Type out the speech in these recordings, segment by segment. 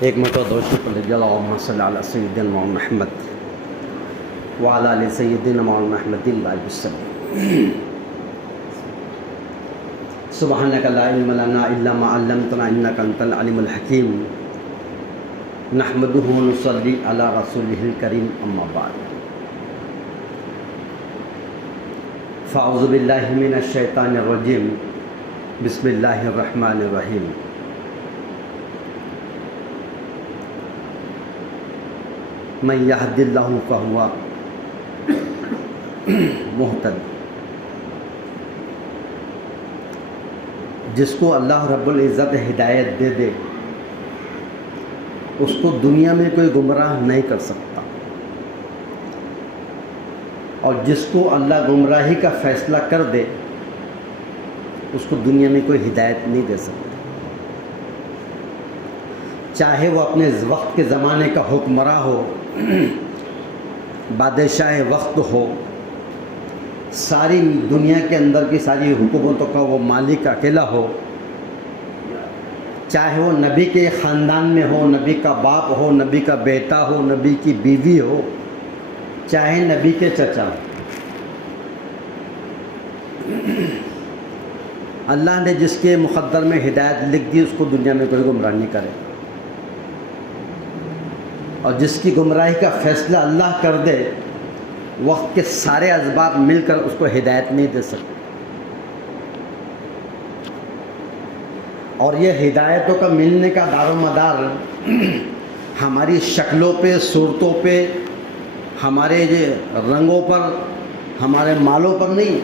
ایک مرتبہ دوست پر لگی اللہم صلی علی سیدنا مولانا محمد وعلی آل سیدنا مولانا محمد وسلم. سبحانک لا علم لنا الا ما علمتنا انک انت العلیم الحکیم. نحمدہ ونصلی علی رسولہ الکریم اما بعد. فاعوذ باللہ من الشیطان الرجیم. بسم اللہ الرحمن الرحیم. من یہد اللہ فہو مہتد. جس کو اللہ رب العزت ہدایت دے دے اس کو دنیا میں کوئی گمراہ نہیں کر سکتا، اور جس کو اللہ گمراہی کا فیصلہ کر دے اس کو دنیا میں کوئی ہدایت نہیں دے سکتا. چاہے وہ اپنے وقت کے زمانے کا حکمراں ہو، بادشاہ وقت ہو، ساری دنیا کے اندر کی ساری حکومتوں کا وہ مالک اکیلا ہو، چاہے وہ نبی کے خاندان میں ہو، نبی کا باپ ہو، نبی کا بیٹا ہو، نبی کی بیوی ہو، چاہے نبی کے چچا ہو. اللہ نے جس کے مقدر میں ہدایت لکھ دی اس کو دنیا میں کوئی گمراہ نہیں کرے، اور جس کی گمراہی کا فیصلہ اللہ کر دے وقت کے سارے اسباب مل کر اس کو ہدایت نہیں دے سکتے. اور یہ ہدایتوں کا ملنے کا دار و مدار ہماری شکلوں پہ، صورتوں پہ، ہمارے رنگوں پر، ہمارے مالوں پر نہیں.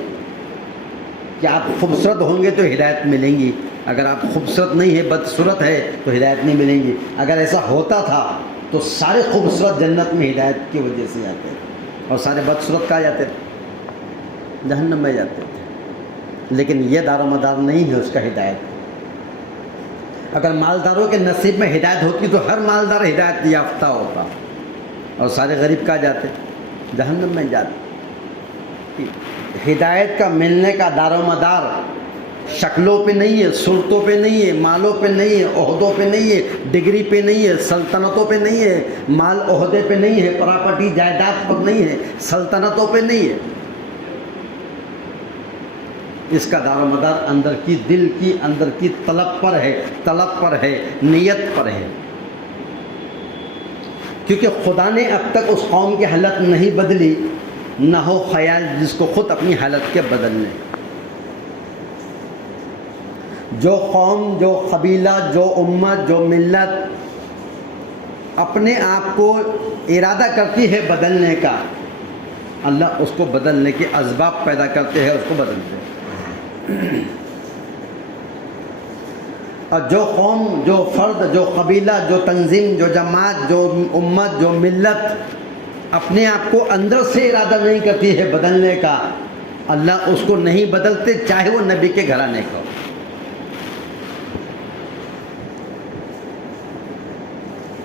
کہ آپ خوبصورت ہوں گے تو ہدایت ملیں گی، اگر آپ خوبصورت نہیں ہے، بدصورت ہے تو ہدایت نہیں ملیں گی. اگر ایسا ہوتا تھا تو سارے خوبصورت جنت میں ہدایت کی وجہ سے جاتے تھے، اور سارے بدصورت کہاں جاتے تھے؟ جہنم میں جاتے تھے. لیکن یہ دار و مدار نہیں ہے اس کا ہدایت. اگر مالداروں کے نصیب میں ہدایت ہوتی تو ہر مالدار ہدایت یافتہ ہوتا، اور سارے غریب کہاں جاتے؟ جہنم میں جاتے. ہدایت کا ملنے کا دار و مدار شکلوں پہ نہیں ہے، صورتوں پہ نہیں ہے، مالوں پہ نہیں ہے، عہدوں پہ نہیں ہے، ڈگری پہ نہیں ہے، سلطنتوں پہ نہیں ہے، مال عہدے پہ نہیں ہے، پراپرٹی جائیداد پر نہیں ہے، سلطنتوں پہ نہیں ہے. اس کا دار و مدار اندر کی دل کی اندر کی طلب پر ہے، نیت پر ہے. کیونکہ خدا نے اب تک اس قوم کی حالت نہیں بدلی، نہ ہو خیال جس کو خود اپنی حالت کے بدلنے. جو قوم، جو قبیلہ، جو امت، جو ملت اپنے آپ کو ارادہ کرتی ہے بدلنے کا، اللہ اس کو بدلنے کے اسباب پیدا کرتے ہیں، اس کو بدلتے ہیں. اور جو قوم، جو فرد، جو قبیلہ، جو تنظیم، جو جماعت، جو امت، جو ملت اپنے آپ کو اندر سے ارادہ نہیں کرتی ہے بدلنے کا، اللہ اس کو نہیں بدلتے، چاہے وہ نبی کے گھرانے کا.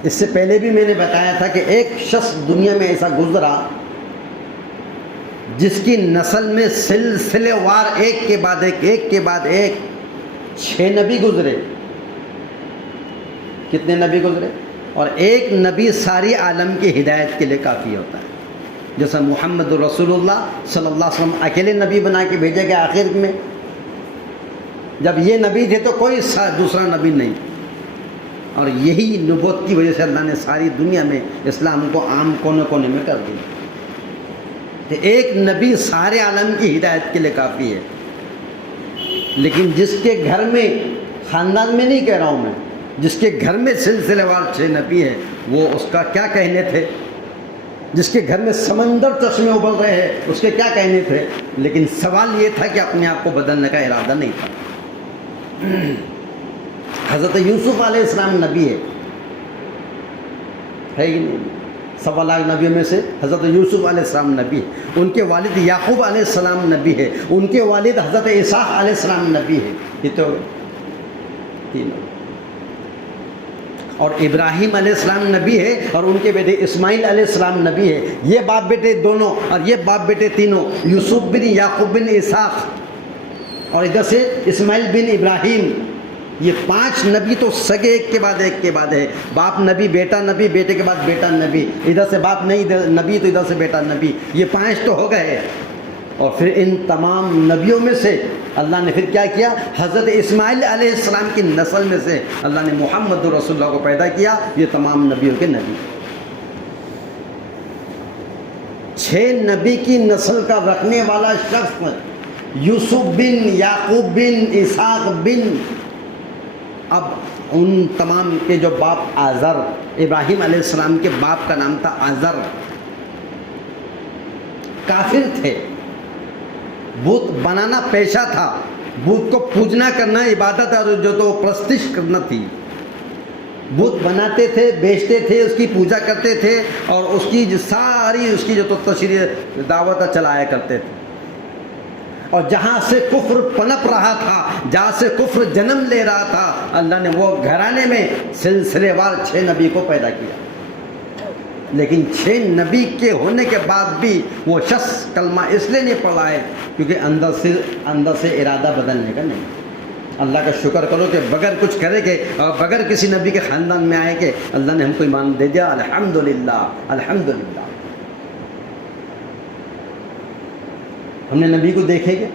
اس سے پہلے بھی میں نے بتایا تھا کہ ایک شخص دنیا میں ایسا گزرا جس کی نسل میں سلسلے وار ایک کے بعد ایک 6 نبی گزرے. کتنے نبی گزرے؟ اور ایک نبی ساری عالم کی ہدایت کے لیے کافی ہوتا ہے. جیسا محمد رسول اللہ صلی اللہ علیہ وسلم اکیلے نبی بنا کے بھیجے گئے آخر میں. جب یہ نبی تھے تو کوئی دوسرا نبی نہیں، اور یہی نبوت کی وجہ سے اللہ نے ساری دنیا میں اسلام کو عام کونے کونے میں کر دیا. کہ ایک نبی سارے عالم کی ہدایت کے لیے کافی ہے. لیکن جس کے گھر میں، خاندان میں نہیں کہہ رہا ہوں میں، جس کے گھر میں سلسلے وار 6 نبی ہے، وہ اس کا کیا کہنے تھے؟ جس کے گھر میں سمندر چشمے ابل رہے ہیں اس کے کیا کہنے تھے؟ لیکن سوال یہ تھا کہ اپنے آپ کو بدلنے کا ارادہ نہیں تھا. حضرت یوسف علیہ السلام نبی ہے کہ نہیں؟ 1.25 لاکھ نبیوں میں سے حضرت یوسف علیہ السلام نبی ہے. ان کے والد یعقوب علیہ السلام نبی ہے. ان کے والد حضرت اسحاق علیہ السلام نبی ہے. یہ تو تینوں. اور ابراہیم علیہ السلام نبی ہے، اور ان کے بیٹے اسماعیل علیہ السلام نبی ہے. یہ باپ بیٹے دونوں، اور یہ باپ بیٹے تینوں، یوسف بن یعقوب بن اسحاق، اور ادھر سے اسماعیل بن ابراہیم، یہ 5 نبی تو سگے ایک کے بعد ایک کے بعد ہے. باپ نبی، بیٹا نبی، بیٹے کے بعد بیٹا نبی، ادھر سے باپ نہیں نبی تو ادھر سے بیٹا نبی. یہ 5 تو ہو گئے. اور پھر ان تمام نبیوں میں سے اللہ نے پھر کیا کیا؟ حضرت اسماعیل علیہ السلام کی نسل میں سے اللہ نے محمد رسول اللہ کو پیدا کیا. یہ تمام نبیوں کے نبی. 6 نبی کی نسل کا رکھنے والا شخص یوسف بن یعقوب بن اسحاق بن، اب ان تمام کے جو باپ آزر، ابراہیم علیہ السلام کے باپ کا نام تھا آزر، کافر تھے، بت بنانا پیشہ تھا، بت کو پوجنا کرنا عبادت اور جو تو پرستش کرنا تھی. بت بناتے تھے، بیچتے تھے، اس کی پوجا کرتے تھے اور اس کی ساری اس کی جو تو تشریح دعوت چلایا کرتے تھے. اور جہاں سے کفر پنپ رہا تھا، جہاں سے کفر جنم لے رہا تھا، اللہ نے وہ گھرانے میں سلسلے وار 6 نبی کو پیدا کیا. لیکن 6 نبی کے ہونے کے بعد بھی وہ شخص کلمہ اس لیے نہیں پڑھا ہے کیونکہ اندر سے ارادہ بدلنے کا نہیں. اللہ کا شکر کرو کہ بغیر کچھ کرے کہ اور بغیر کسی نبی کے خاندان میں آئے کہ اللہ نے ہم کو ایمان دے دیا. الحمدللہ الحمدللہ. ہم نے نبی کو دیکھے کیا؟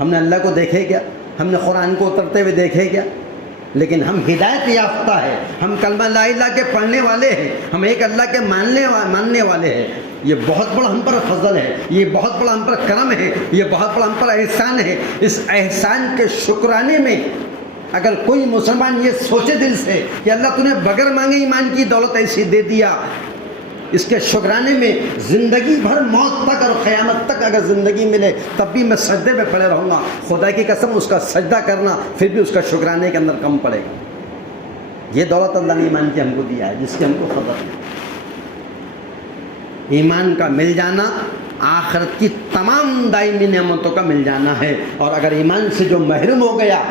ہم نے اللہ کو دیکھے کیا؟ ہم نے قرآن کو اترتے ہوئے دیکھے کیا؟ لیکن ہم ہدایت یافتہ ہے، ہم کلمہ لا الہ کے پڑھنے والے ہیں، ہم ایک اللہ کے ماننے والے ہیں. یہ بہت بڑا ہم پر فضل ہے، یہ بہت بڑا ہم پر کرم ہے، یہ بہت بڑا ہم پر احسان ہے. اس احسان کے شکرانے میں اگر کوئی مسلمان یہ سوچے دل سے کہ اللہ تو نے بغیر مانگے ایمان کی دولت ایسی دے دیا، اس کے شکرانے میں زندگی بھر موت تک اور قیامت تک اگر زندگی ملے تب بھی میں سجدے میں پڑے رہوں گا. خدا کی قسم اس کا سجدہ کرنا پھر بھی اس کا شکرانے کے اندر کم پڑے گا. یہ دولت اللہ نے ایمان کی ہم کو دیا ہے جس کی ہم کو خبر ہے. ایمان کا مل جانا آخرت کی تمام دائمی نعمتوں کا مل جانا ہے. اور اگر ایمان سے جو محروم ہو گیا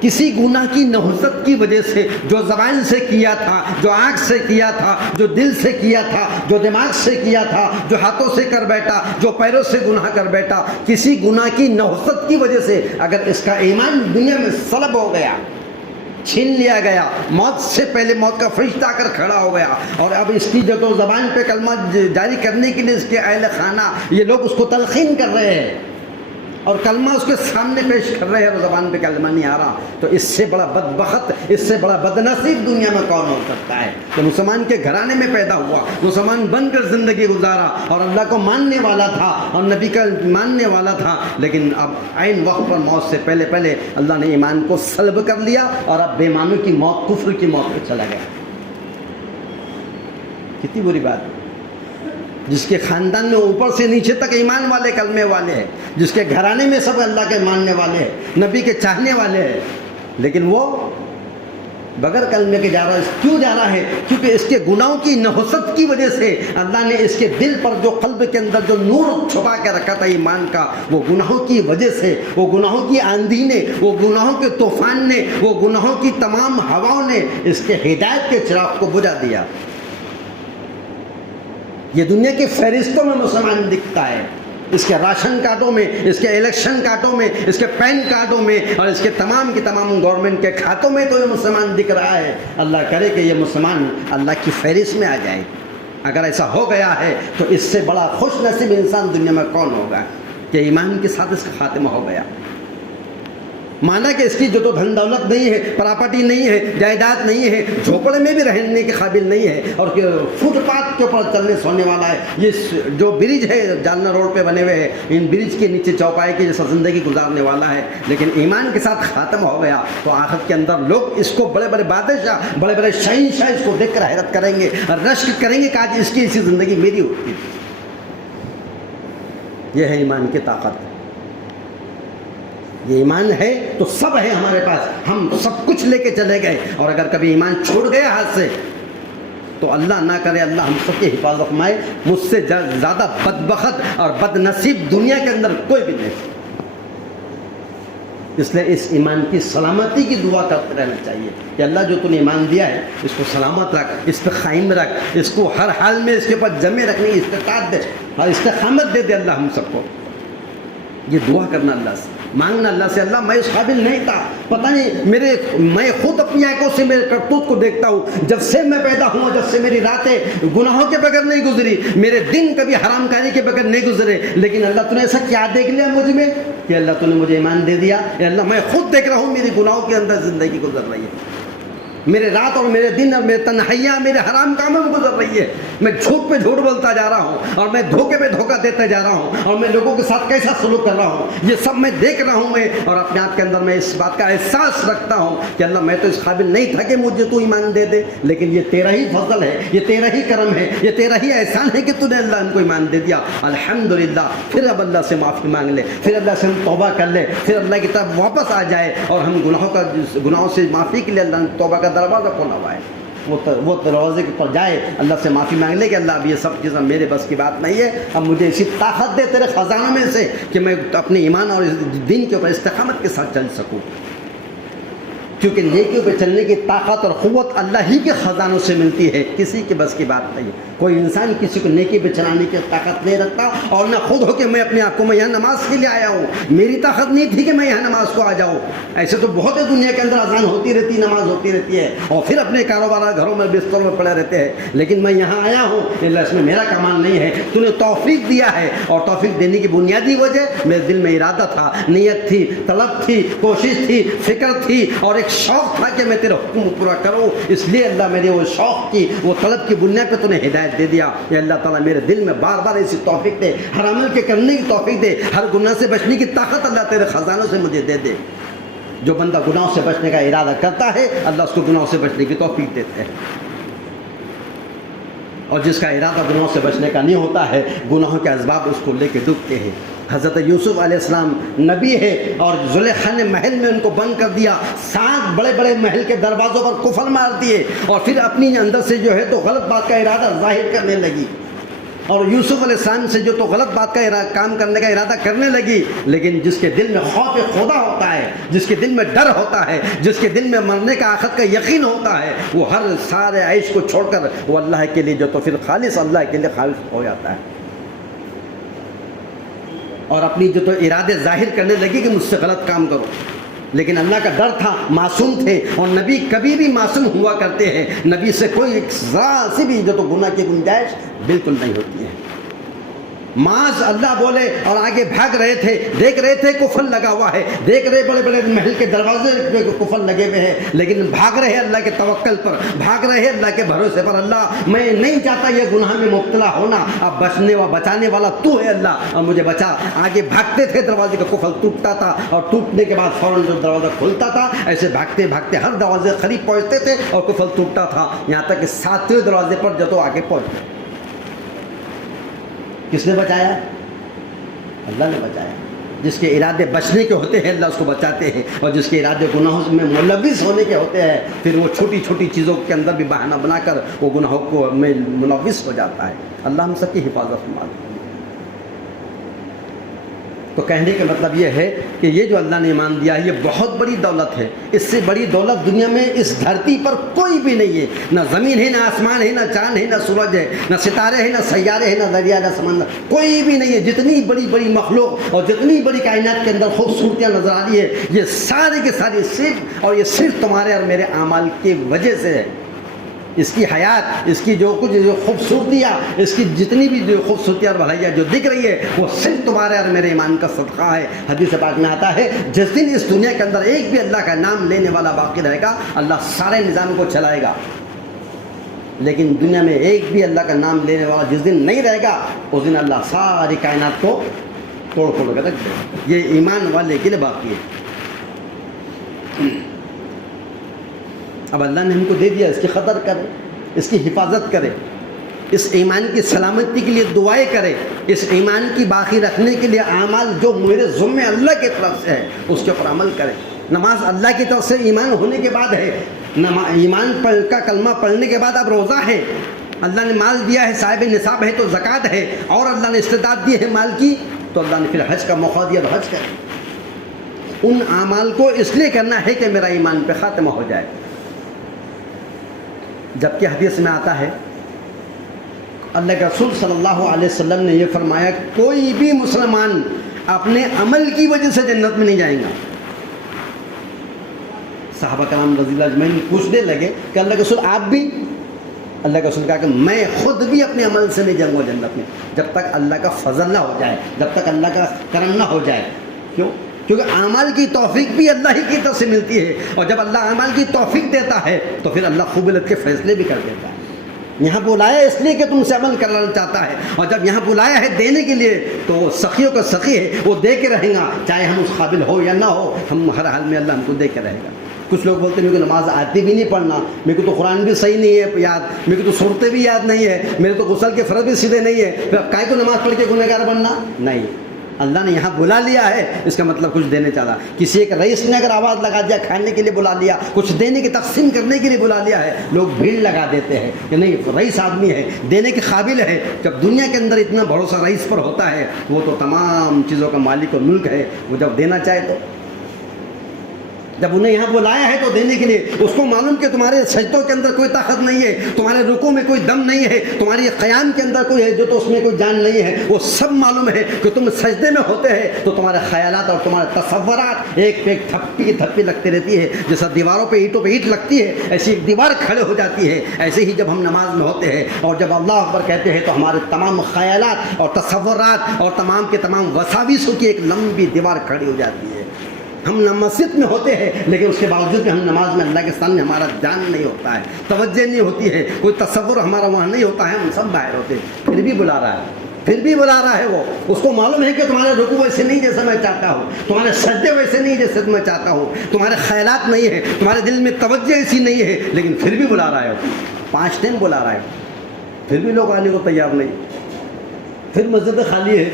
کسی گناہ کی نحوست کی وجہ سے، جو زبان سے کیا تھا، جو آنکھ سے کیا تھا، جو دل سے کیا تھا، جو دماغ سے کیا تھا، جو ہاتھوں سے کر بیٹھا، جو پیروں سے گناہ کر بیٹھا، کسی گناہ کی نحوست کی وجہ سے اگر اس کا ایمان دنیا میں سلب ہو گیا، چھین لیا گیا، موت سے پہلے موت کا فرشتہ آ کر کھڑا ہو گیا اور اب اس کی جو تو زبان پہ کلمہ جاری کرنے کے لیے اس کے اہل خانہ یہ لوگ اس کو تلقین کر رہے ہیں اور کلمہ اس کے سامنے پیش کر رہے ہیں اور زبان پہ کلمہ نہیں آ رہا، تو اس سے بڑا بدبخت، اس سے بڑا بدنصیب دنیا میں کون ہو سکتا ہے؟ تو مسلمان کے گھرانے میں پیدا ہوا، مسلمان بن کر زندگی گزارا اور اللہ کو ماننے والا تھا اور نبی کا ماننے والا تھا، لیکن اب عین وقت پر موت سے پہلے پہلے اللہ نے ایمان کو سلب کر لیا اور اب بے ایمانوں کی موت، کفر کی موت پہ چلا گیا. کتنی بری بات ہے. جس کے خاندان میں اوپر سے نیچے تک ایمان والے، کلمے والے ہیں، جس کے گھرانے میں سب اللہ کے ماننے والے ہیں، نبی کے چاہنے والے ہیں، لیکن وہ بغیر کلمے کے جا رہا ہے. کیوں جا رہا ہے؟ کیونکہ اس کے گناہوں کی نحوست کی وجہ سے اللہ نے اس کے دل پر جو قلب کے اندر جو نور چھپا کے رکھا تھا ایمان کا، وہ گناہوں کی وجہ سے، وہ گناہوں کی آندھی نے، وہ گناہوں کے طوفان نے، وہ گناہوں کی تمام ہواؤں نے اس کے ہدایت کے چراغ کو بجھا دیا. یہ دنیا کی فہرستوں میں مسلمان دکھتا ہے، اس کے راشن کارڈوں میں، اس کے الیکشن کارڈوں میں، اس کے پین کارڈوں میں اور اس کے تمام کی تمام گورنمنٹ کے کھاتوں میں تو یہ مسلمان دکھ رہا ہے. اللہ کرے کہ یہ مسلمان اللہ کی فہرست میں آ جائے. اگر ایسا ہو گیا ہے تو اس سے بڑا خوش نصیب انسان دنیا میں کون ہوگا کہ ایمان کے ساتھ اس کا خاتمہ ہو گیا. مانا کہ اس کی جو تو دھن دولت نہیں ہے، پراپرٹی نہیں ہے، جائیداد نہیں ہے، جھوپڑے میں بھی رہنے کے قابل نہیں ہے اور فٹ پاتھ کے اوپر چلنے سونے والا ہے. یہ جو برج ہے جالنا روڈ پہ بنے ہوئے ہیں، ان برج کے نیچے چوپائے کی جیسا زندگی گزارنے والا ہے، لیکن ایمان کے ساتھ خاتم ہو گیا تو آخرت کے اندر لوگ اس کو بڑے بڑے بادشاہ، بڑے بڑے شہنشاہ اس کو دیکھ کر حیرت کریں گے، رشک کریں گے کہ آج اس کی ایسی زندگی میری ہوتی. یہ ہے ایمان کی طاقت. یہ ایمان ہے تو سب ہے ہمارے پاس، ہم سب کچھ لے کے چلے گئے. اور اگر کبھی ایمان چھوڑ گیا ہاتھ سے تو اللہ نہ کرے اللہ ہم سب کی حفاظت فرمائے. مجھ سے زیادہ بدبخت اور بد نصیب دنیا کے اندر کوئی بھی نہیں. اس لیے اس ایمان کی سلامتی کی دعا کرتے رہنا چاہیے کہ اللہ جو تو نے ایمان دیا ہے اس کو سلامت رکھ، اس پہ قائم رکھ، اس کو ہر حال میں اس کے اوپر جمے رکھنے کی استطاعت دے اور استقامت دے دے اللہ ہم سب کو. یہ دعا کرنا اللہ سے. مانگنا اللہ سے، اللہ میں اس قابل نہیں تھا، پتہ نہیں میں خود اپنی آنکھوں سے میرے کرتوت کو دیکھتا ہوں، جب سے میں پیدا ہوا، جب سے میری راتیں گناہوں کے بغیر نہیں گزری، میرے دن کبھی حرام کاری کے بغیر نہیں گزرے، لیکن اللہ تو نے ایسا کیا دیکھ لیا مجھ میں کہ اللہ تو نے مجھے ایمان دے دیا؟ یا اللہ میں خود دیکھ رہا ہوں میری گناہوں کے اندر زندگی گزر رہی ہے، میرے رات اور میرے دن اور میرے تنہائیاں میرے حرام کاموں میں گزر رہی ہے، میں جھوٹ پہ جھوٹ بولتا جا رہا ہوں اور میں دھوکے پہ دھوکہ دیتا جا رہا ہوں اور میں لوگوں کے ساتھ کیسا سلوک کر رہا ہوں، یہ سب میں دیکھ رہا ہوں میں، اور اپنے آپ کے اندر میں اس بات کا احساس رکھتا ہوں کہ اللہ میں تو اس قابل نہیں تھا کہ مجھے تو ایمان دے دے، لیکن یہ تیرا ہی فضل ہے، یہ تیرا ہی کرم ہے، یہ تیرا ہی احسان ہے کہ تو نے اللہ ان کو ایمان دے دیا، الحمدللہ۔ پھر اب اللہ سے معافی مانگ لے، پھر اللہ سے ہم توبہ کر لے، پھر اللہ کی طرف واپس آ جائے، اور ہم گناہوں سے معافی کے لیے اللہ نے توبہ کا دروازہ کھولا ہوا ہے، وہ دروازے کے پر جائے، اللہ سے معافی مانگ لے کہ اللہ اب یہ سب چیزیں میرے بس کی بات نہیں ہے، اب مجھے اسی طاقت دے تیرے خزانوں میں سے کہ میں اپنے ایمان اور دین کے اوپر استقامت کے ساتھ چل سکوں، کیونکہ نیکیوں پہ چلنے کی طاقت اور قوت اللہ ہی کے خزانوں سے ملتی ہے، کسی کے بس کی بات نہیں ہے، کوئی انسان کسی کو نیکی پہ چلانے کی طاقت نہیں رکھتا، اور نہ خود ہو کہ میں اپنے آپ کو میں یہاں نماز کے لیے آیا ہوں، میری طاقت نہیں تھی کہ میں یہاں نماز کو آ جاؤں، ایسے تو بہت دنیا کے اندر اذان ہوتی رہتی، نماز ہوتی رہتی ہے، اور پھر اپنے کاروبار گھروں میں بستروں میں پڑے رہتے ہیں، لیکن میں یہاں آیا ہوں، اللہ اس میں میرا کمال نہیں ہے، تو نے توفیق دیا ہے، اور توفیق دینے کی بنیادی وجہ میرے دل میں ارادہ تھا، نیت تھی، طلب تھی، کوشش تھی، فکر تھی، اور ایک شوق تھا کہ میں تیرا حکم پورا کروں، اس لیے اللہ میرے وہ شوق کی، وہ طلب کی بنیاد پہ تو نے ہدایت دے دیا، یا اللہ تعالیٰ میرے دل میں بار بار ایسی توفیق دے، ہر عمل کے کرنے کی توفیق دے، ہر گناہ سے بچنے کی طاقت اللہ تیرے خزانوں سے مجھے دے دے۔ جو بندہ گناہوں سے بچنے کا ارادہ کرتا ہے اللہ اس کو گناہوں سے بچنے کی توفیق دیتے ہیں، اور جس کا ارادہ گناہوں سے بچنے کا نہیں ہوتا ہے، گناہوں کے اسباب اس کو لے کے ڈوبتے ہیں۔ حضرت یوسف علیہ السلام نبی ہے، اور زلیخا نے محل میں ان کو بند کر دیا، 7 بڑے بڑے محل کے دروازوں پر قفل مار دیے، اور پھر اپنی اندر سے جو ہے تو غلط بات کا ارادہ ظاہر کرنے لگی، اور یوسف علیہ السلام سے جو تو غلط بات کا کام کرنے کا ارادہ کرنے لگی، لیکن جس کے دل میں خوف خدا ہوتا ہے، جس کے دل میں ڈر ہوتا ہے، جس کے دل میں مرنے کا آخرت کا یقین ہوتا ہے، وہ ہر سارے عیش کو چھوڑ کر وہ اللہ کے لیے جو تو پھر خالص اللہ کے لیے خالص ہو جاتا ہے، اور اپنی جو تو ارادے ظاہر کرنے لگی کہ مجھ سے غلط کام کرو، لیکن اللہ کا ڈر تھا، معصوم تھے، اور نبی کبھی بھی معصوم ہوا کرتے ہیں، نبی سے کوئی ذرا سی بھی جو تو گناہ کی گنجائش بالکل نہیں ہوتی ہے، معاذ اللہ بولے، اور آگے بھاگ رہے تھے، دیکھ رہے تھے قفل لگا ہوا ہے، دیکھ رہے بڑے بڑے محل کے دروازے پہ قفل لگے ہوئے ہیں، لیکن بھاگ رہے اللہ کے توکل پر، بھاگ رہے اللہ کے بھروسے پر، اللہ میں نہیں چاہتا یہ گناہ میں مبتلا ہونا، اب بچانے والا تو ہے اللہ، اور مجھے بچا۔ آگے بھاگتے تھے، دروازے کا قفل ٹوٹتا تھا، اور ٹوٹنے کے بعد فوراً جو دروازہ کھلتا تھا، ایسے بھاگتے بھاگتے ہر دروازے قریب پہنچتے تھے اور قفل ٹوٹتا تھا، یہاں تک کہ 7ویں دروازے پر جو تو آگے پہنچ گئے۔ کس نے بچایا؟ اللہ نے بچایا۔ جس کے ارادے بچنے کے ہوتے ہیں اللہ اس کو بچاتے ہیں، اور جس کے ارادے گناہوں میں ملوث ہونے کے ہوتے ہیں پھر وہ چھوٹی چھوٹی چیزوں کے اندر بھی بہانہ بنا کر وہ گناہوں کو میں ملوث ہو جاتا ہے۔ اللہ ہم سب کی حفاظت فرمائے۔ تو کہنے کا مطلب یہ ہے کہ یہ جو اللہ نے ایمان دیا ہے یہ بہت بڑی دولت ہے، اس سے بڑی دولت دنیا میں اس دھرتی پر کوئی بھی نہیں ہے، نہ زمین ہے، نہ آسمان ہے، نہ چاند ہے، نہ سورج ہے، نہ ستارے ہیں، نہ سیارے ہیں، نہ دریا، نہ سمندر، کوئی بھی نہیں ہے۔ جتنی بڑی بڑی مخلوق اور جتنی بڑی کائنات کے اندر خوبصورتیاں نظر آ رہی ہے، یہ سارے کے سارے صرف اور یہ صرف تمہارے اور میرے اعمال کی وجہ سے ہے۔ اس کی حیات، اس کی جو کچھ جو خوبصورتیاں، اس کی جتنی بھی جو خوبصورتیاں اور بھلائیاں جو دکھ رہی ہے وہ صرف تمہارے اور میرے ایمان کا صدقہ ہے۔ حدیث پاک میں آتا ہے جس دن اس دنیا کے اندر ایک بھی اللہ کا نام لینے والا باقی رہے گا اللہ سارے نظام کو چلائے گا، لیکن دنیا میں ایک بھی اللہ کا نام لینے والا جس دن نہیں رہے گا اس دن اللہ ساری کائنات کو توڑ پھوڑ کر رکھ دے گا۔ یہ ایمان والے کے لیے باقی ہے۔ اب اللہ نے ہم کو دے دیا، اس کی قدر کرے، اس کی حفاظت کرے، اس ایمان کی سلامتی کے لیے دعائیں کرے، اس ایمان کی باقی رکھنے کے لیے اعمال جو میرے ذمے اللہ کی طرف سے ہے اس کے اوپر عمل کرے۔ نماز اللہ کی طرف سے ایمان ہونے کے بعد ہے، ایمان کا کلمہ پڑھنے کے بعد اب روزہ ہے، اللہ نے مال دیا ہے، صاحب نصاب ہے تو زکوٰۃ ہے، اور اللہ نے استعداد دی ہے مال کی تو اللہ نے پھر حج کا موقع دیا تو حج کرے۔ ان اعمال کو اس لیے کرنا ہے کہ میرا ایمان پہ خاتمہ ہو جائے۔ جبکہ حدیث میں آتا ہے اللہ کے رسول صلی اللہ علیہ وسلم نے یہ فرمایا کوئی بھی مسلمان اپنے عمل کی وجہ سے جنت میں نہیں جائیں گا۔ صحابہ کرام رضی اللہ اجمعین پوچھنے لگے کہ اللہ کے رسول آپ بھی؟ اللہ کے رسول کہا کہ میں خود بھی اپنے عمل سے نہیں جاؤں گا جنت میں جب تک اللہ کا فضل نہ ہو جائے، جب تک اللہ کا کرم نہ ہو جائے۔ کیوں؟ کیونکہ اعمال کی توفیق بھی اللہ ہی کی طرف سے ملتی ہے، اور جب اللہ اعمال کی توفیق دیتا ہے تو پھر اللہ قبولیت کے فیصلے بھی کر دیتا ہے۔ یہاں بلایا اس لیے کہ تم سے عمل کرنا چاہتا ہے، اور جب یہاں بلایا ہے دینے کے لیے تو وہ سخیوں کا سخی ہے، وہ دے کے رہیں گا، چاہے ہم اس قابل ہو یا نہ ہو، ہم ہر حال میں اللہ ہم کو دے کے رہے گا۔ کچھ لوگ بولتے ہیں میرے کو نماز آتی بھی نہیں پڑھنا، میرے کو تو قرآن بھی صحیح نہیں ہے یاد، میرے کو تو صورتیں بھی یاد نہیں ہے، میرے تو غسل کے فرض بھی سیدھے نہیں ہے، پھر کائے کو نماز پڑھ کے گنہگار بننا؟ نہیں، اللہ نے یہاں بلا لیا ہے، اس کا مطلب کچھ دینے چاہتا۔ کسی ایک رئیس نے اگر آواز لگا دیا، کھانے کے لیے بلا لیا، کچھ دینے کی تقسیم کرنے کے لیے بلا لیا ہے، لوگ بھیڑ لگا دیتے ہیں کہ نہیں رئیس آدمی ہے، دینے کے قابل ہے۔ جب دنیا کے اندر اتنا بھروسہ رئیس پر ہوتا ہے، وہ تو تمام چیزوں کا مالک اور ملک ہے، وہ جب دینا چاہے تو، جب انہیں یہاں بلایا ہے تو دینے کے لیے، اس کو معلوم کہ تمہارے سجدوں کے اندر کوئی طاقت نہیں ہے، تمہارے رکوع میں کوئی دم نہیں ہے، تمہاری قیام کے اندر کوئی ہے جو تو اس میں کوئی جان نہیں ہے، وہ سب معلوم ہے کہ تم سجدے میں ہوتے ہیں تو تمہارے خیالات اور تمہارے تصورات ایک پہ ایک تھپی کی تھپی لگتی رہتی ہے، جیسا دیواروں پہ اینٹوں پہ اینٹ لگتی ہے ایسی ایک دیوار کھڑے ہو جاتی ہے۔ ایسے ہی جب ہم نماز میں ہوتے ہیں اور جب اللہ اکبر کہتے ہیں تو ہمارے تمام خیالات اور تصورات اور تمام کے تمام وساوسوں کی ایک لمبی دیوار کھڑی ہو جاتی ہے۔ ہم مسجد میں ہوتے ہیں لیکن اس کے باوجود بھی ہم نماز میں اللہ کے سامنے ہمارا جان نہیں ہوتا ہے، توجہ نہیں ہوتی ہے، کوئی تصور ہمارا وہاں نہیں ہوتا ہے، ہم سب باہر ہوتے ہیں، پھر بھی بلا رہا ہے، پھر بھی بلا رہا ہے۔ وہ اس کو معلوم ہے کہ تمہارے رکوع ویسے نہیں جیسا میں چاہتا ہوں، تمہارے سجدے ویسے نہیں جیسے میں چاہتا ہوں، تمہارے خیالات نہیں ہے، تمہارے دل میں توجہ ایسی نہیں ہے، لیکن پھر بھی بلا رہا ہے۔ 5 ٹائم بلا رہا ہے، پھر بھی لوگ آنے کو تیار نہیں، پھر مسجد خالی ہے۔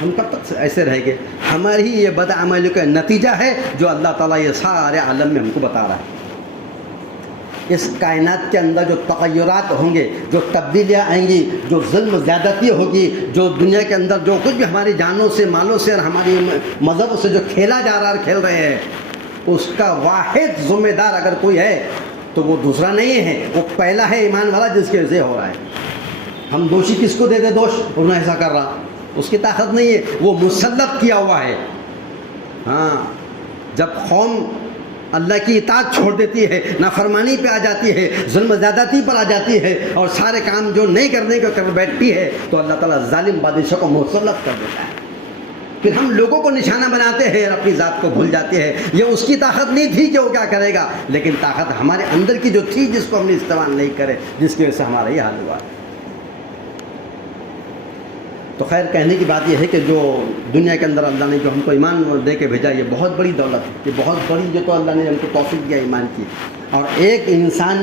ہم کب تک ایسے رہیں گے؟ ہماری یہ بدعملی کا نتیجہ ہے جو اللہ تعالیٰ یہ سارے عالم میں ہم کو بتا رہا ہے۔ اس کائنات کے اندر جو تغیرات ہوں گے، جو تبدیلیاں آئیں گی، جو ظلم زیادتی ہوگی، جو دنیا کے اندر جو کچھ بھی ہماری جانوں سے، مالوں سے اور ہماری مذہب سے جو کھیلا جا رہا ہے، کھیل رہے ہیں، اس کا واحد ذمہ دار اگر کوئی ہے تو وہ دوسرا نہیں ہے، وہ پہلا ہے ایمان والا جس کی وجہ سے ہو رہا ہے۔ ہم دوشی کس کو دے دے دوش؟ انہیں ایسا کر رہا، اس کی طاقت نہیں ہے، وہ مسلط کیا ہوا ہے۔ ہاں، جب قوم اللہ کی اطاعت چھوڑ دیتی ہے، نافرمانی پہ آ جاتی ہے، ظلم زیادتی پر آ جاتی ہے اور سارے کام جو نہیں کرنے کو کر بیٹھتی ہے تو اللہ تعالیٰ ظالم بادشاہ کو مسلط کر دیتا ہے۔ پھر ہم لوگوں کو نشانہ بناتے ہیں اور اپنی ذات کو بھول جاتے ہیں۔ یہ اس کی طاقت نہیں تھی کہ وہ کیا کرے گا، لیکن طاقت ہمارے اندر کی جو تھی جس کو ہم نے استعمال نہیں کرے، جس کی وجہ سے ہمارا یہ حال ہوا۔ تو خیر کہنے کی بات یہ ہے کہ جو دنیا کے اندر اللہ نے جو ہم کو ایمان دے کے بھیجا، یہ بہت بڑی دولت ہے، یہ بہت بڑی جو تو اللہ نے ہم کو توفیق دیا ایمان کی۔ اور ایک انسان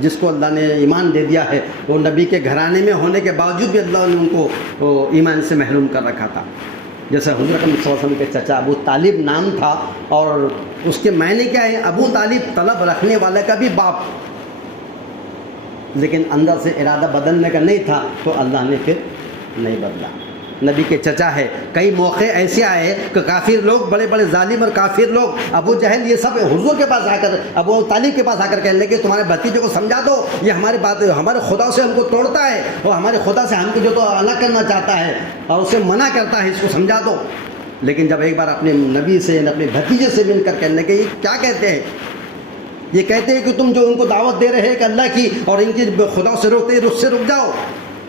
جس کو اللہ نے ایمان دے دیا ہے، وہ نبی کے گھرانے میں ہونے کے باوجود بھی اللہ نے ان کو ایمان سے محروم کر رکھا تھا۔ جیسے حضور اکرم صلی اللہ علیہ وسلم کے چچا ابو طالب نام تھا، اور اس کے معنی کیا ہے؟ ابو طالب طلب رکھنے والے کا بھی باپ، لیکن اندر سے ارادہ بدلنے کا نہیں تھا تو اللہ نے پھر نہیں بدلا۔ نبی کے چچا ہے۔ کئی موقع ایسے آئے کہ کافر لوگ، بڑے بڑے ظالم اور کافر لوگ، ابو جہل یہ سب حضور کے پاس آ کر، ابو طالب کے پاس آ کر کہنے لگے تمہارے بھتیجے کو سمجھا دو، یہ ہماری بات ہمارے خدا سے ہم کو توڑتا ہے اور ہمارے خدا سے ہم کو جو تو الگ کرنا چاہتا ہے اور اسے منع کرتا ہے، اس کو سمجھا دو۔ لیکن جب ایک بار اپنے نبی سے، اپنے بھتیجے سے مل کر کہنے لگے یہ کیا کہتے ہیں؟ یہ کہتے ہیں کہ تم جو ان کو دعوت دے رہے کہ اللہ کی اور ان کی خدا سے روکتے ہیں، اس سے رک جاؤ۔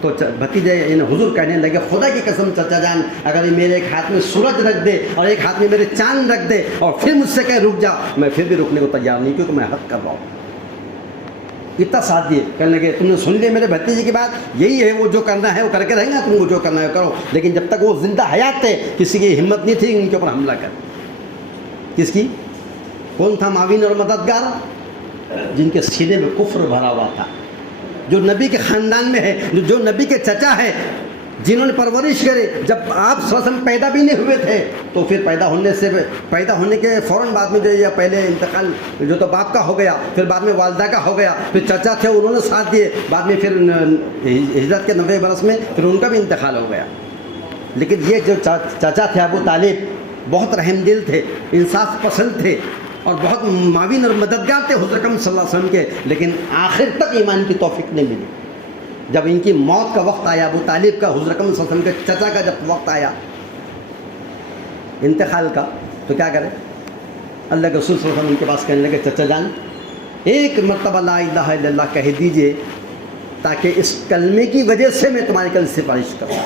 تو بھتیجے حضور کہنے لگے خدا کی قسم چچا جان، اگر میرے ایک ہاتھ میں سورج رکھ دے اور ایک ہاتھ میں میرے چاند رکھ دے اور پھر مجھ سے کہے رک جا، میں پھر بھی رکنے کو تیار نہیں، کیونکہ میں حق کر رہا ہوں۔ اتنا ساتھ دیے، کہنے لگے تم نے سن لیا میرے بھتیجے کی بات، یہی ہے وہ جو کرنا ہے وہ کر کے رہیں گا، تم کو جو کرنا ہے کرو۔ لیکن جب تک وہ زندہ حیات تھے کسی کی ہمت نہیں تھی ان کے اوپر حملہ کر۔ کس کی؟ کون تھا معاون اور مددگار؟ جن کے سینے میں کفر بھرا ہوا تھا، جو نبی کے خاندان میں ہے، جو نبی کے چچا ہے، جنہوں نے پرورش کرے۔ جب آپ صلی اللہ علیہ وسلم پیدا بھی نہیں ہوئے تھے تو پھر پیدا ہونے کے فوراً بعد میں جو یہ پہلے انتقال جو تو باپ کا ہو گیا، پھر بعد میں والدہ کا ہو گیا، پھر چچا تھے انہوں نے ساتھ دیے، بعد میں پھر ہجرت کے 90 برس میں پھر ان کا بھی انتقال ہو گیا۔ لیکن یہ جو چچا تھے ابو طالب، بہت رحم دل تھے، انصاف پسند تھے اور بہت معاون اور مددگار تھے حضور اکرم صلی اللہ علیہ وسلم کے، لیکن آخر تک ایمان کی توفیق نہیں ملی۔ جب ان کی موت کا وقت آیا، ابو طالب کا، حضور اکرم صلی اللہ علیہ وسلم کے چچا کا جب وقت آیا انتقال کا، تو کیا کرے؟ اللہ کے رسول صلی اللہ علیہ وسلم ان کے پاس کہنے لگے چچا جان ایک مرتبہ لا الہ الا اللہ کہہ دیجئے تاکہ اس کلمے کی وجہ سے میں تمہاری کل سفارش کروں۔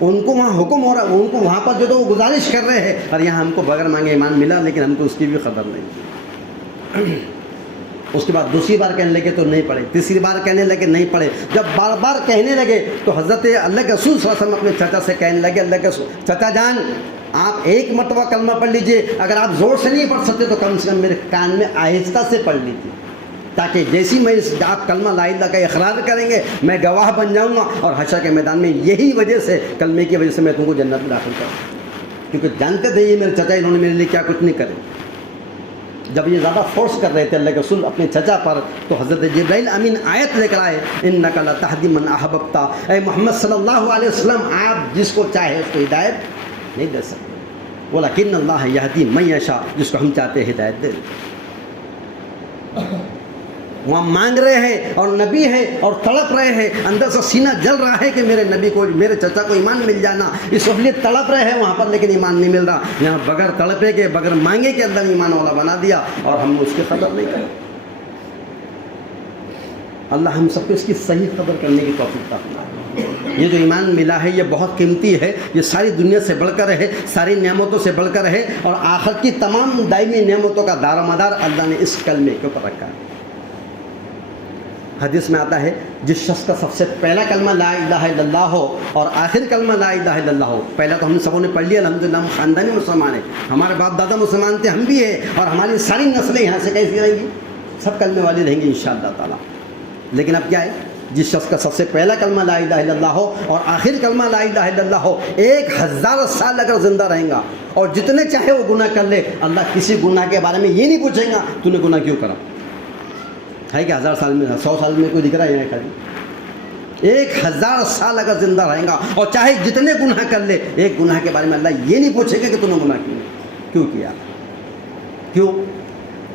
ان کو وہاں حکم ہو رہا، ان کو وہاں پر جو تو وہ گزارش کر رہے ہیں، اور یہاں ہم کو بغیر مانگے ایمان ملا، لیکن ہم کو اس کی بھی خبر نہیں۔ اس کے بعد دوسری بار کہنے لگے تو نہیں پڑھے، تیسری بار کہنے لگے نہیں پڑھے۔ جب بار بار کہنے لگے تو حضرت اللہ کے رسول صلی اللہ علیہ وسلم اپنے چچا سے کہنے لگے، اللہ کے چچا جان آپ ایک مرتبہ کلمہ پڑھ لیجئے، اگر آپ زور سے نہیں پڑھ سکتے تو کم سے کم میرے کان میں آہستہ سے پڑھ لیجیے، تاکہ جیسی میں آپ کلمہ لا الہ کا اقرار کریں گے میں گواہ بن جاؤں گا، اور حشر کے میدان میں یہی وجہ سے، کلمے کی وجہ سے میں تم کو جنت میں داخل کروں، کیونکہ جانتے تھے یہ میرے چچا انہوں نے میرے لیے کیا کچھ نہیں کرے۔ جب یہ زیادہ فورس کر رہے تھے اللہ کے رسول اپنے چچا پر، تو حضرت جبرائیل امین آیت لے کر آئے، انک لتہدی من احببت، اے محمد صلی اللہ علیہ وسلم آپ جس کو چاہے اس کو ہدایت نہیں دے سکتے، ولکن اللہ یہدی من یشاء، جس کو ہم چاہتے ہیں ہدایت دے دیں۔ وہاں مانگ رہے ہیں اور نبی ہے اور تڑپ رہے ہیں، اندر سے سینہ جل رہا ہے کہ میرے نبی کو، میرے چچا کو ایمان مل جانا، اس وقت تڑپ رہے ہیں وہاں پر، لیکن ایمان نہیں مل رہا۔ یہاں بغیر تڑپے کے، بغیر مانگے کے اللہ نے ایمان والا بنا دیا، اور ہم اس کی قدر نہیں کریں۔ اللہ ہم سب کو اس کی صحیح قدر کرنے کی توفیق عطا فرمائے۔ یہ جو ایمان ملا ہے یہ بہت قیمتی ہے، یہ ساری دنیا سے بڑھ کر ہے، ساری نعمتوں سے بڑھ کر ہے، اور آخر کی تمام دائمی نعمتوں کا دار و مدار اللہ نے اس کلمے کے اوپر رکھا ہے۔ حدیث میں آتا ہے جس شخص کا سب سے پہلا کلمہ لا الہ الا اللہ ہو اور آخر کلمہ لا الہ الا اللہ ہو، پہلا تو ہم سبوں نے پڑھ لیا الحمدللہ، ہم خاندانی مسلمان ہیں، ہمارے باپ دادا مسلمان تھے، ہم بھی ہیں، اور ہماری ساری نسلیں یہاں سے کیسی رہیں گی؟ سب کلمے والی رہیں گی انشاءاللہ تعالیٰ۔ لیکن اب کیا ہے، جس شخص کا سب سے پہلا کلمہ لا الہ الا اللہ ہو اور آخر کلمہ لا الہ الا اللہ ہو، 1000 سال اگر زندہ رہیں گا اور جتنے چاہے وہ گناہ کر لے، اللہ کسی گناہ کے بارے میں یہ نہیں پوچھیں گا تو نے گناہ کیوں کرا ہے، کہ 1000 سال میں 100 سال میں کوئی دکھ رہا ہے یہاں کبھی؟ 1000 سال اگر زندہ رہیں گا اور چاہے جتنے گناہ کر لے، ایک گناہ کے بارے میں اللہ یہ نہیں پوچھے گا کہ تو نے گناہ کیوں کیا۔ کیوں؟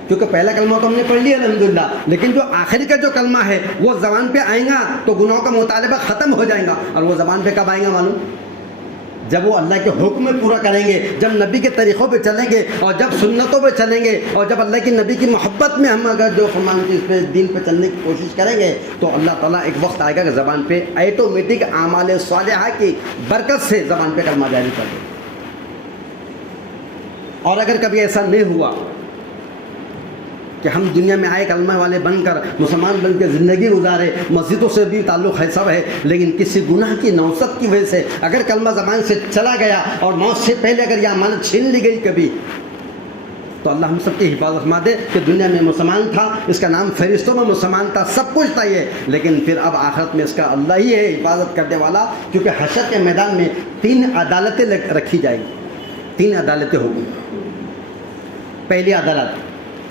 کیونکہ پہلا کلمہ تو ہم نے پڑھ لیا الحمدللہ، لیکن جو آخری کا جو کلمہ ہے وہ زبان پہ آئیں گا تو گناہوں کا مطالبہ ختم ہو جائے گا، اور وہ زبان پہ کب آئیں گا معلوم؟ جب وہ اللہ کے حکم میں پورا کریں گے، جب نبی کے طریقوں پہ چلیں گے، اور جب سنتوں پہ چلیں گے، اور جب اللہ کی نبی کی محبت میں ہم اگر جو فرمان کی اس پہ دین پہ چلنے کی کوشش کریں گے، تو اللہ تعالیٰ ایک وقت آئے گا کہ زبان پہ آٹومیٹک اعمال صالحہ کی برکت سے زبان پہ کلمہ جاری کر دے۔ اور اگر کبھی ایسا نہیں ہوا کہ ہم دنیا میں آئے کلمہ والے بن کر، مسلمان بن کے زندگی گزارے، مسجدوں سے بھی تعلق ہے سب ہے، لیکن کسی گناہ کی نوسط کی وجہ سے اگر کلمہ زبان سے چلا گیا اور موت سے پہلے اگر یہ امانت چھین لی گئی کبھی، تو اللہ ہم سب کی حفاظت فرما دے کہ دنیا میں مسلمان تھا، اس کا نام فہرستوں میں مسلمان تھا، سب کچھ تھا یہ، لیکن پھر اب آخرت میں اس کا اللہ ہی ہے حفاظت کرنے والا، کیونکہ حشر کے میدان میں 3 عدالتیں رکھی جائیں گی، 3 عدالتیں ہوگی۔ پہلی عدالت،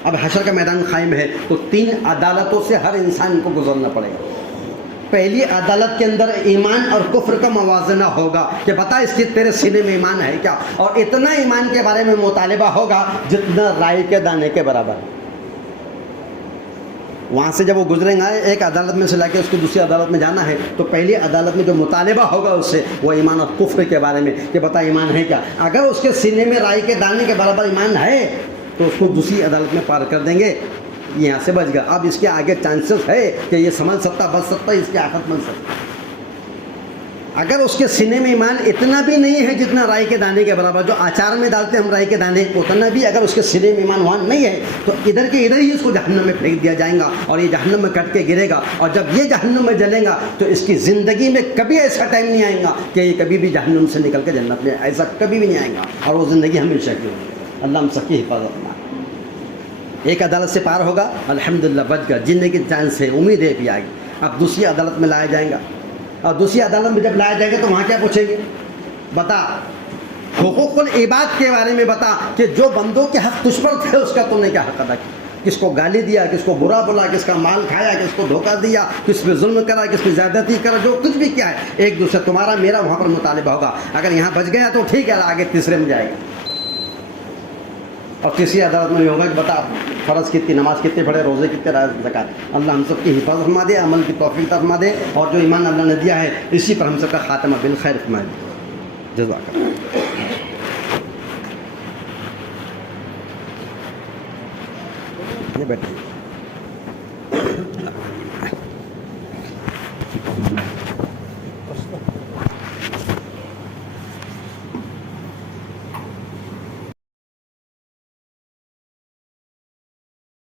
اب حشر کا میدان قائم ہے تو 3 عدالتوں سے ہر انسان کو گزرنا پڑے گا۔ پہلی عدالت کے اندر ایمان اور کفر کا موازنہ ہوگا کہ بتا اس کی تیرے سینے میں ایمان ہے کیا، اور اتنا ایمان کے بارے میں مطالبہ ہوگا جتنا رائی کے دانے کے برابر۔ وہاں سے جب وہ گزریں گا، ایک عدالت میں سے لا کے اس کو دوسری عدالت میں جانا ہے، تو پہلی عدالت میں جو مطالبہ ہوگا اس سے وہ ایمان اور کفر کے بارے میں کہ بتا ایمان ہے کیا۔ اگر اس کے سینے میں رائی کے دانے کے برابر ایمان ہے تو اس کو دوسری عدالت میں پار کر دیں گے، یہاں سے بچ گیا۔ اب اس کے آگے چانسز ہے کہ یہ سنبھل سکتا، بچ سکتا، اس کی آخرت بن سکتا۔ اگر اس کے سینے میں ایمان اتنا بھی نہیں ہے جتنا رائی کے دانے کے برابر، جو آچار میں ڈالتے ہیں ہم رائی کے دانے، اتنا بھی اگر اس کے سینے میں ایمان وہاں نہیں ہے تو ادھر کے ادھر ہی اس کو جہنم میں پھینک دیا جائے گا، اور یہ جہنم میں کٹ کے گرے گا، اور جب یہ جہنم میں جلے گا تو اس کی زندگی میں کبھی ایسا ٹائم نہیں آئے گا کہ یہ کبھی بھی جہنم سے نکل کے جنت میں، ایسا کبھی بھی نہیں آئے گا، اور وہ زندگی ہمیشہ کی ہوگی۔ اللہ ہم سب کی حفاظت کرنا۔ ایک عدالت سے پار ہوگا، الحمدللہ بچ گیا، جینے کی چانس ہے، امید ہے بھی آئے گی۔ اب دوسری عدالت میں لایا جائیں گا، اور دوسری عدالت میں جب لایا جائے گا تو وہاں کیا پوچھیں گے؟ بتا حقوق العباد کے بارے میں، بتا کہ جو بندوں کے حق تجھ پر تھے اس کا تم نے کیا حق ادا کیا، کس کو گالی دیا، کس کو برا بولا، کس کا مال کھایا، کس کو دھوکہ دیا، کس پہ ظلم کرا، کس پہ زیادتی کرا، جو کچھ بھی کیا ہے، ایک دوسرے تمہارا میرا وہاں پر مطالبہ ہوگا۔ اگر یہاں بچ گیا تو ٹھیک ہے، آگے تیسرے میں جائے گا، اور تیسری عدالت میں یہ ہوگا کہ بتا فرض کتنی، نماز کتنے پڑھے، روزے کتنے، زکات۔ اللہ ہم سب کی حفاظت فرما دے، عمل کی توفیق فرما دے، اور جو ایمان اللہ نے دیا ہے اسی پر ہم سب کا خاتمہ بالخیر فرما دے۔ جزاک اللہ۔ بیٹھے